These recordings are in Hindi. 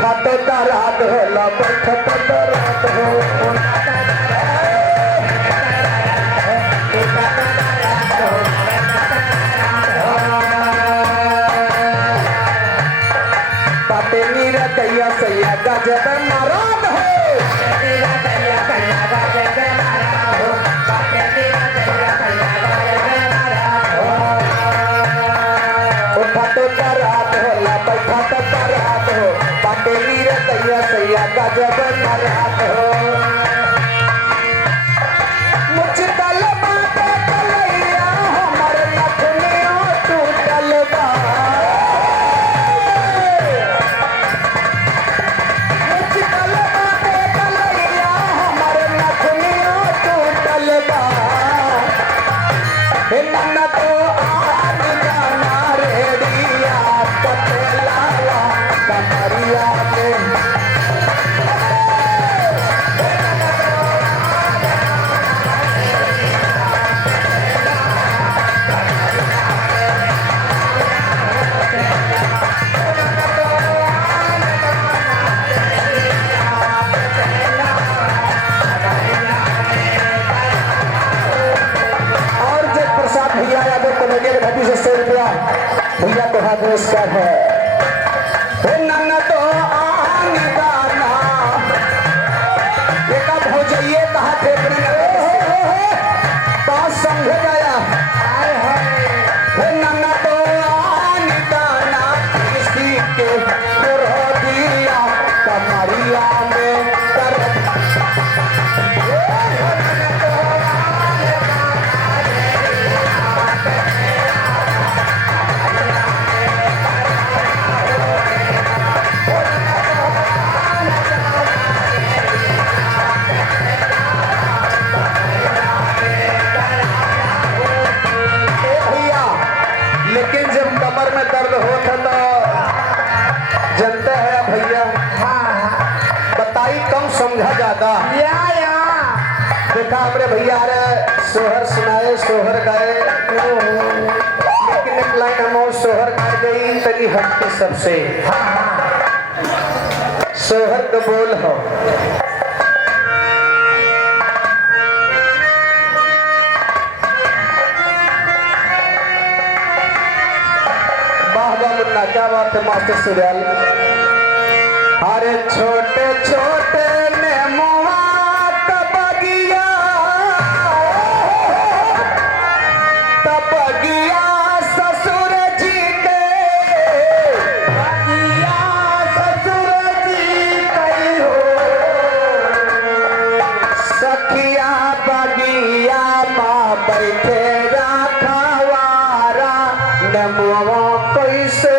उठा तो दराद होला बैठा तो दराद हो बाटे नीरा कैया सैया गजब मराद हो नीरा कैया सैया गजब मराद हो बाटे नीरा कैया सैया गजब मराद हो उठा तो दराद होला बैठा तो दराद हो बाटे नीरा कैया सैया गजब मराद हो मुझतल बाटे कलैया हमर लखनियो टूटल बा मुझतल बाटे कलैया हमर लखनियो टूटल बा हे नन्ना तो आज गाना रेडिया पटेलावा कमरिया में भैया तो हाथ पुरस्कार है नन्ना तो आनी गाना एक हो जाइए कहा थे पास संग गया नन्ना तो आनी गाना किसी के दिया कमरिया में दर्द होता तो जनता है भैया बताई कम समझा ज्यादा देखा हमरे भैया सोहर सुनाए सोहर गाए लेकिन एक लाइन हम और सोहर गा गई तनी हटके सबसे सोहर तो बोल हो क्या बात है मास्टर सुरैल अरे छोटे छोटे नेमुआ तबगिया तबगिया ससुर जी के बगिया ससुर जी कई हो सखिया बगिया माँ बैठे राखवारा नेमुआ कैसे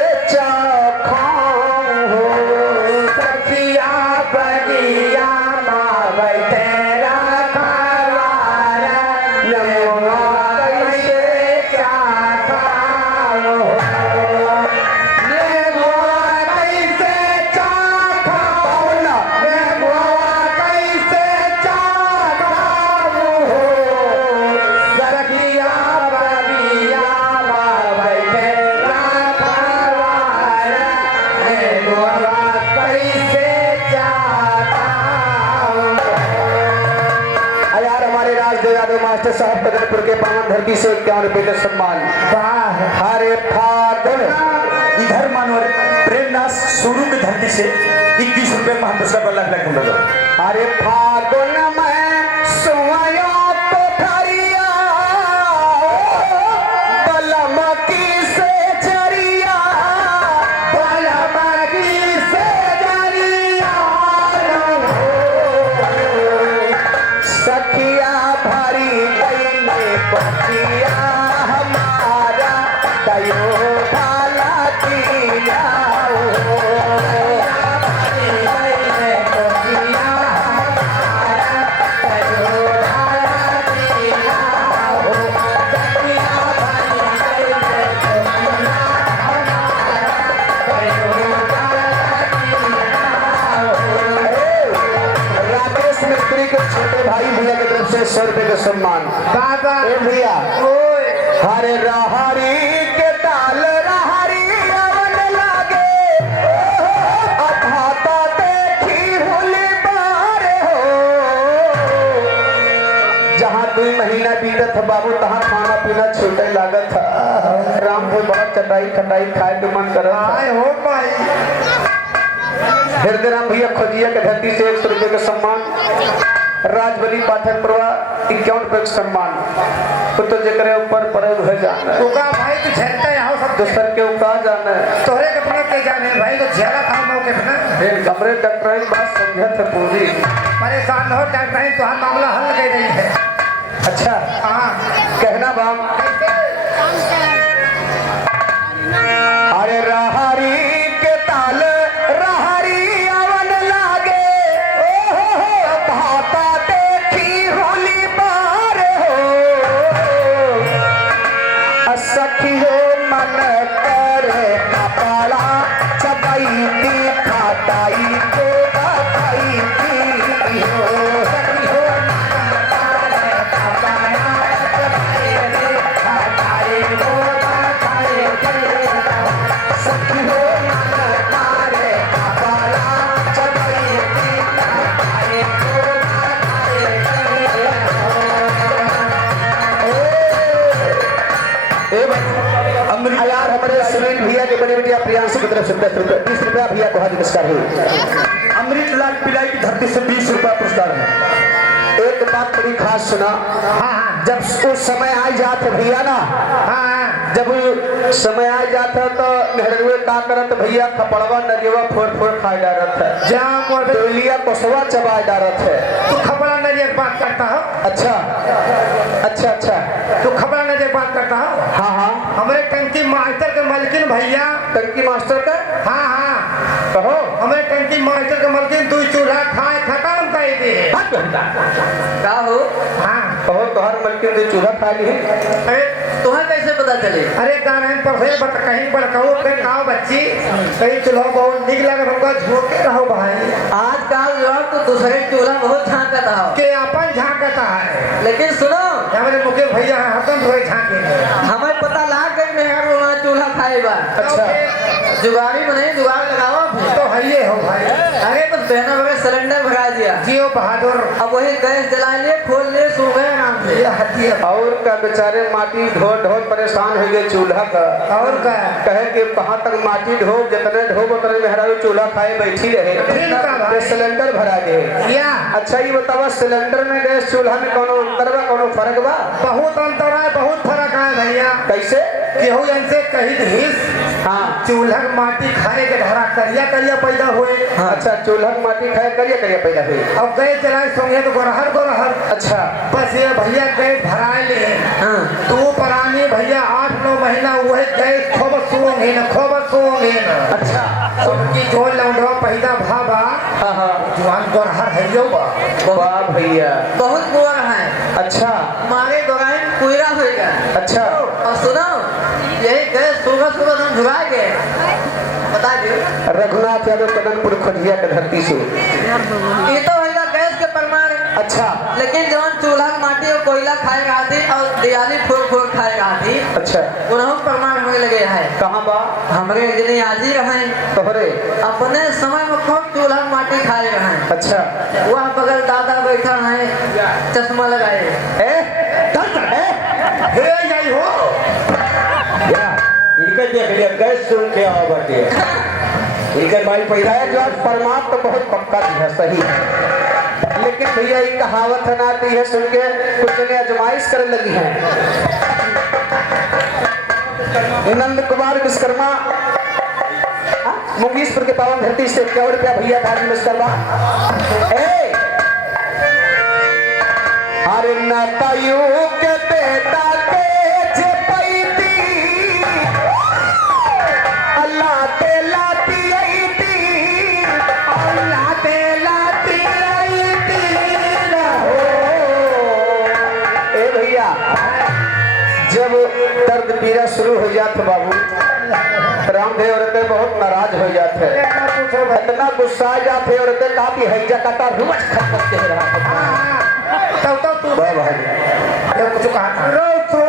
मास्टर साहब बदलपुर के पावन धरती से 51 रुपए का सम्मान हरे फागुन इधर मानवर प्रेमदास शुरू की धरती से 21 रुपए में हम पुरस्कार लाख लाख अरे फागुन में सुवायो कोठरिया बलम की से जरिया बलम की से जरिया सखिया भरी बचिया हमारा कयो भाला दिया छोटे भाई भैया की तरफ से 100 रुपए का सम्मान भैया हरे रहारी के ताल रहारी अवन लागे अथाता महीना बीतत है बाबू तहाँ खाना पीना छूटे लागत है। राम भाई बड़ा चटाई खटाई खाए के मन कर हो भाई हृदय राम भैया खोजिया के धरती से 100 रुपये का सम्मान, राजबली पाठक प्रवा 51 रुपये का सम्मान। तो जकरे ऊपर पड़े हुए जाना उका भाई तू झेलता है आओ सब दूसर के उका जाना है। तोहरे के अपना के जाने भाई तो झेला था मौके पे ना एक कमरे डॉक्टर बात समझत है पूरी। परेशान न हो डॉक्टर तो मामला हल कर रही है। अच्छा हाँ कहना बाम अरे रहारी के ताल रहारी अवन लागे ओ भाता देखी होली पार हो सखी हो मन करे कपाला चबाई दी खाटाई को बताई दी हो सखी हो यार हमारे सुनील भैया के बड़े बेटिया प्रियांशु की तरफ से 10 रुपये 20 रुपया भैया को हार्दिक नमस्कार है। अमृत लाल पिलाई की धरती से 20 रुपया पुरस्कार है। एक बात बड़ी खास सुना, हाँ जब उस समय आ जाते भैया ना, हाँ जब समय आ जाता तो नेहरुए का करत भैया खपड़वा नरियवा फोड़ फोड़ खा डालत है, जाम और डोलिया कोसवा चबा डालत है। तू खबरा नजर बात करता हो। अच्छा अच्छा अच्छा तू खबरा नजर बात करता हो। हाँ हाँ हमारे टंकी मास्टर के मलकिन भैया टंकी मास्टर का हाँ हाँ कहो हमारे टंकी मास्टर के मलकिन तू चूल्हा खाए खत्म कर दे का हो हाँ कहो तोहर मलकिन दे चूल्हा खा ली। अरे तुम्हें कैसे पता चले? अरे गाने पर से बट कहीं पर कहो के काओ बच्ची कहीं चूल्हा बहुत निक लगे हमको झोंके रहो भाई। आजकल लोग तो दूसरे चूल्हा बहुत झांकता हो के अपन झांकता है लेकिन सुनो हमारे मुकेश भैया हरदम धोए झांके हमें पता लाग गई मेहर रोना चूल्हा खाए बा। अच्छा जुगाड़ी में नहीं जुगाड़ लगाओ फिर। तो है ये हो भाई। अरे बस बहना बगैर सिलेंडर भगा दिया जियो बहादुर अब वही गैस जला लिए खोल लिए सो गए आराम से। ये हड्डी है। और का बेचारे माटी ढो ढो परेशान हो गए चूल्हा का। और का कहे कि कहाँ तक माटी ढो जितने ढो उतने मेहरारू चूल्हा खाए बैठी रहे फिर का भाई? तो सिलेंडर भरा दे। या अच्छा ये बतावा सिलेंडर में गैस चूल्हा में कोनो अंतर बा कोनो फर्क बा? बहुत अंतर है बहुत फर्क है भैया। कैसे? केहू इनसे कहीं हिस हाँ चूल्हा के माटी खाए के धरा करिया करिया पैदा हुए। हाँ। अच्छा चूल्हा की माटी खाए करिए करिए पैदा हुई। अब गैस जलाए सोंगे तो गोरहर गोरहर। अच्छा बस ये भैया गैस भराए ले हाँ तू परानी भैया 8-9 महीना वही गैस खूब सोंगे न अच्छा उनकी जो लौंडवा पैदा भाबा हाँ हाँ जवान गोरहर है यो बा। वाह भैया बहुत बुरा है। अच्छा मारे दोराई कुइरा होएगा। अच्छा और सुनो यही गैस सुबह सुबह हम झुका के बता दियो रघुनाथ यादव कदमपुर खोजिया के धरती से। ये तो होएगा गैस के प्रमाण है। अच्छा लेकिन जवान चूल्हा के माटी और कोयला खाए रहा थी और दियाली फोड़ फोड़ खाए रहा थी अच्छा उन्हों प्रमाण होने लगे है। कहाँ बा? हमारे जिन्हें आज ही रहे तोहरे अपने समय में खूब चूल्हा के माटी खाए रहे। अच्छा वह बगल दादा बैठा है चश्मा लगाए हे यही हो इनका देख लिया गैस सुन के आओ बाटे इनका माई पैदा है जो परमात्मा तो बहुत पक्का है सही है लेकिन भैया ये कहावत है ना है सुन के कुछ ने आजमाइश करने लगी है। नंद कुमार विश्वकर्मा मुंगेशपुर के पावन धरती से 51 रुपया भैया भारी विश्वकर्मा। अरे नतायु के बेटा के जे पैती अल्लाह ते लाती आईती अल्लाह ते लाती आईती हो। ए भैया जब दर्द पीड़ा शुरू हो जाता बाबू रामदेव औरतें बहुत नाराज हो जाते हैं इतना गुस्सा आ जाते और काफी हैजा काटा रुमच खटकते रहा। तब तो तू वाह भाई कुछ कहा था। रो तो